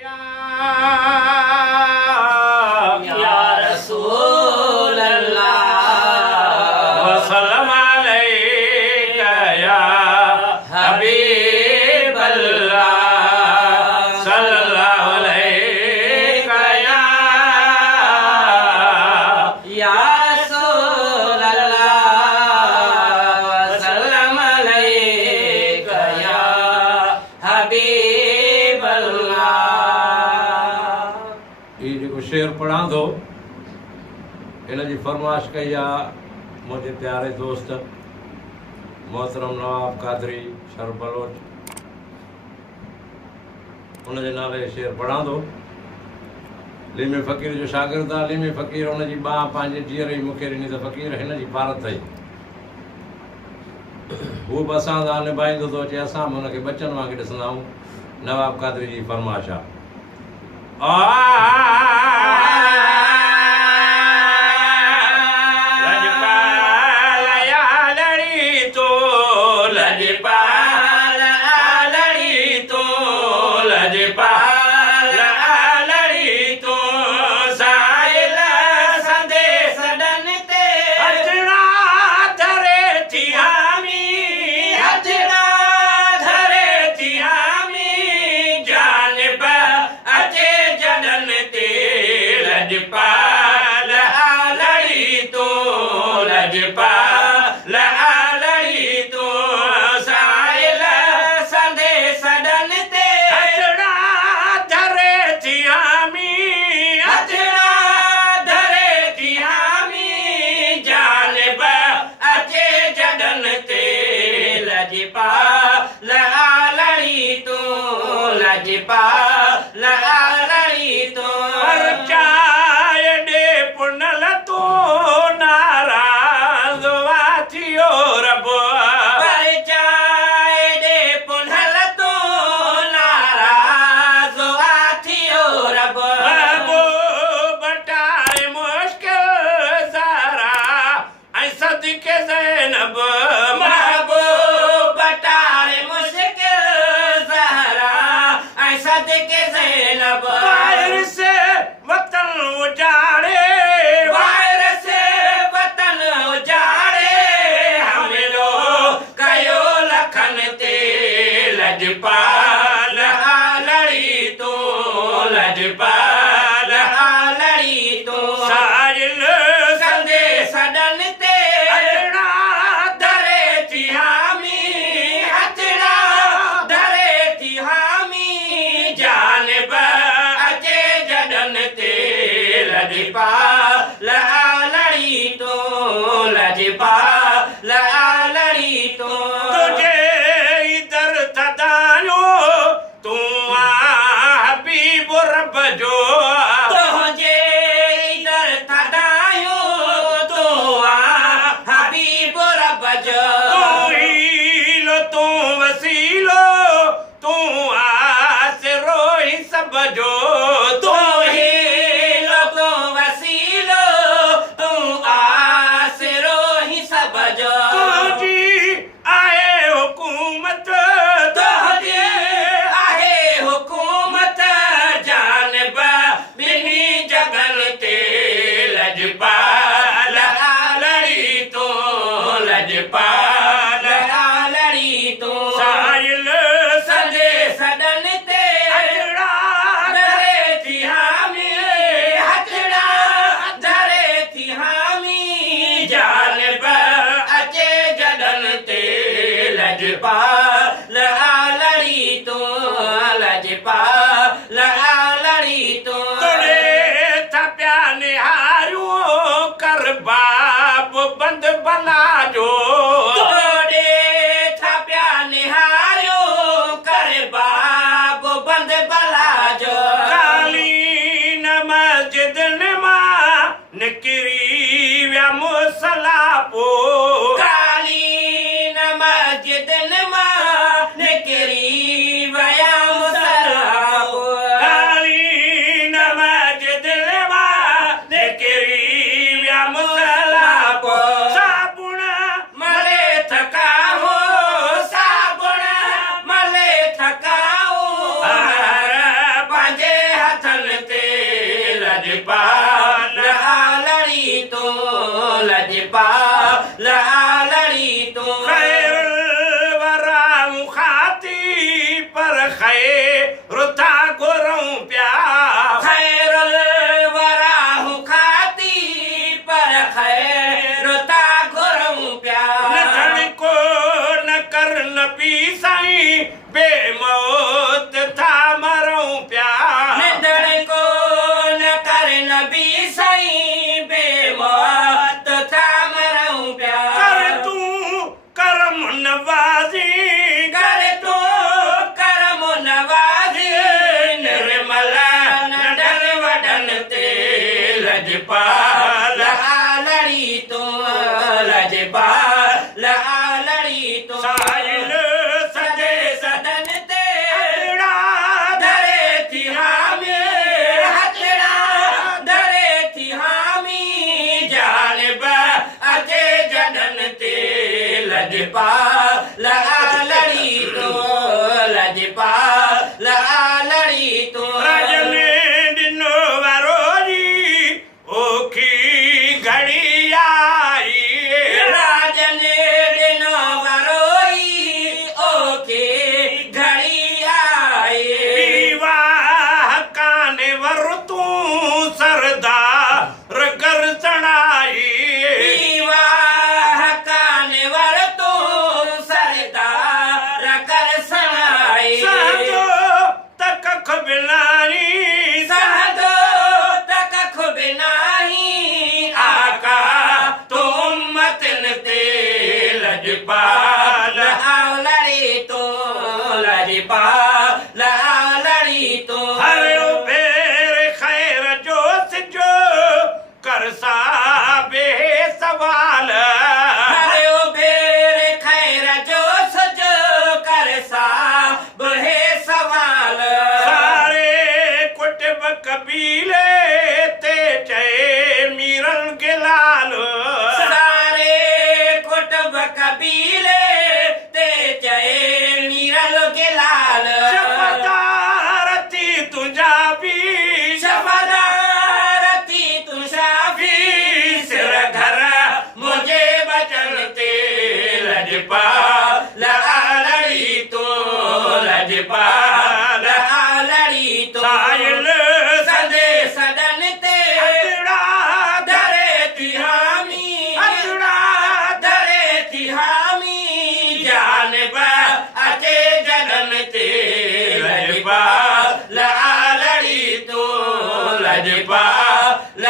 या रसूल अल्लाह वसल्लम अलैका या हबीब अल्लाह सल्लल्लाहु अलैका या रसूल अल्लाह वसल्लम अलैका या हबीब अल्लाह। ये जेको शेर पढ़ां थो इन जी फरमाइश कई आहे मुंहिंजे प्यारे दोस्त मोहतरम नवाब कादरी शर बलोच उनजे नाले शेर पढ़ां थो। लीमे फ़क़ीर जो शागिर्द आहे। लीमे फ़क़ीर उनजी बांह पंहिंजे जीअर ई मूंखे ॾिनी त फ़क़ीर हिन जी पारत अथई। हू बि असां सां निभाईंदो थो अचे, असां बि हुनखे बचनि वांगुरु ॾिसंदा आहियूं। नवाब कादरी जी फरमाइश आहे। लजपाल या लड़ी तो लजपाल लड़ी तो लजपाल लड़ी तो साइल संदेश सदन ते अचना धरे थियामी अचना धरे थियामी जानब अचे जडन ते लजपाल लड़ी तो लजपाल लड़ी तो साइल संदेश सदन ते अचना धरे थियामी अचना धरे थियामी जानब अचे जडन ते लजपाल लड़ी तो लजपाल लड़ी तो पर चाय डे पुनल तो नाराज वाथियो रब पर चाय दे पुनल तो नाराज आथियो रब बाबो बटाए मुश्किल ज़रा ऐं सदके ज़ैनब महबूब बटारे मुश्किल ज़हरा ऐं सदके ज़ैनब बाहिर से वतन उजाड़े बाहिर से वतन उजाड़े हमलो कयो लखन ते लजपाल लड़ी तो लजपाल लड़ी तो साजिल संदेश सदन ते अचना धरे थी हामी अचना धरे थी हामी जानब अचे जडन ते लजपाल लड़ी तो लजपाल लड़ी तो तुझे इधर थदायो तू हबीब रब जो तुझे इधर थदायो तो हबीब रब जो तू हीलो तू वसीलो तू आसरो ही सब जो तू ही लोगो वसीलो तू आसरो ही सब जो तुझी आए हुकूमत तुझे आहे हुकूमत जानब बिनी जगन ते लजपाल लड़ी तो लजपाल लड़ी तो साहिल संदेश सदन ते अचड़ा धरे थी हामी हथड़ा धरे थी हामी जानब अचे जडन ते लजपाल लड़ी तो लजपाल लड़ी तो तोड़े थप्या निहारियो कर बाप बंद बना जो तोड़े थाप्या निहारियो करे बाब बंद बला जो कालीन मस्जिद मां निकिरी विया मुसला पो कालीन मस्जिद मां निकिरी वया मुसराबो कालीन मस्जिद मां निकिरी विया मुसला पो साबुण लजपाल आलड़ी तू लजपाल आलड़ी तू खैरुल वरा मुखाती पर खैर था गुरऊं प्या खैरुल वरा खाती पर खैर ता गुरऊं प्या न धड़ को न कर न पी साईं बेमौत था मरूं प्या निधड़ को न कर नबी सही बेमौत था मरूं प्या कर तू करम नवाजी कर तू करम नवाजी निर्मला नडर वडन ते लजपाल आलड़ी तू लजपाल आलड़ी तू साहिल सजे सदन ते सजड़ा धरे थी हामी हथड़ा धरे थी हामी जानब अचे जडन ते लजपाल आलड़ी तो लजपाल आलड़ी तो रजने दिनो वरोजी ओखी घड़ी आई राजन दिनो वरोई ओके घड़ी आए विवाह काने वर तू सरदार कर चढ़ाई विवाह कानवर तो सरदार कर सनाई सहजो तक खबिलानी सहदो तक खुब नाही आका तो उम्मतन ते लजपाल आलड़ी तो लजपाल आलड़ी तो हर बेर खैर जोश जो कर साबे सवाल हरे ओ बेर खैर जो सजो कर साब है सवाल सारे कुटुब कबीले ते चए मीरन के लाल सारे कुटुब कबीले ते चए मीरल के लाल शफदार थी तुझा भी शफदार थी तू शाफी सिर घर मुझे बचन ते लजपाल आलड़ी तो लजपाल आलड़ी तो साहिल सदे सदन ते सजड़ा धरे थी हामी सजड़ा धरे थी हामी जानब अचे जडन ते लजपाल आलड़ी तो लजपाल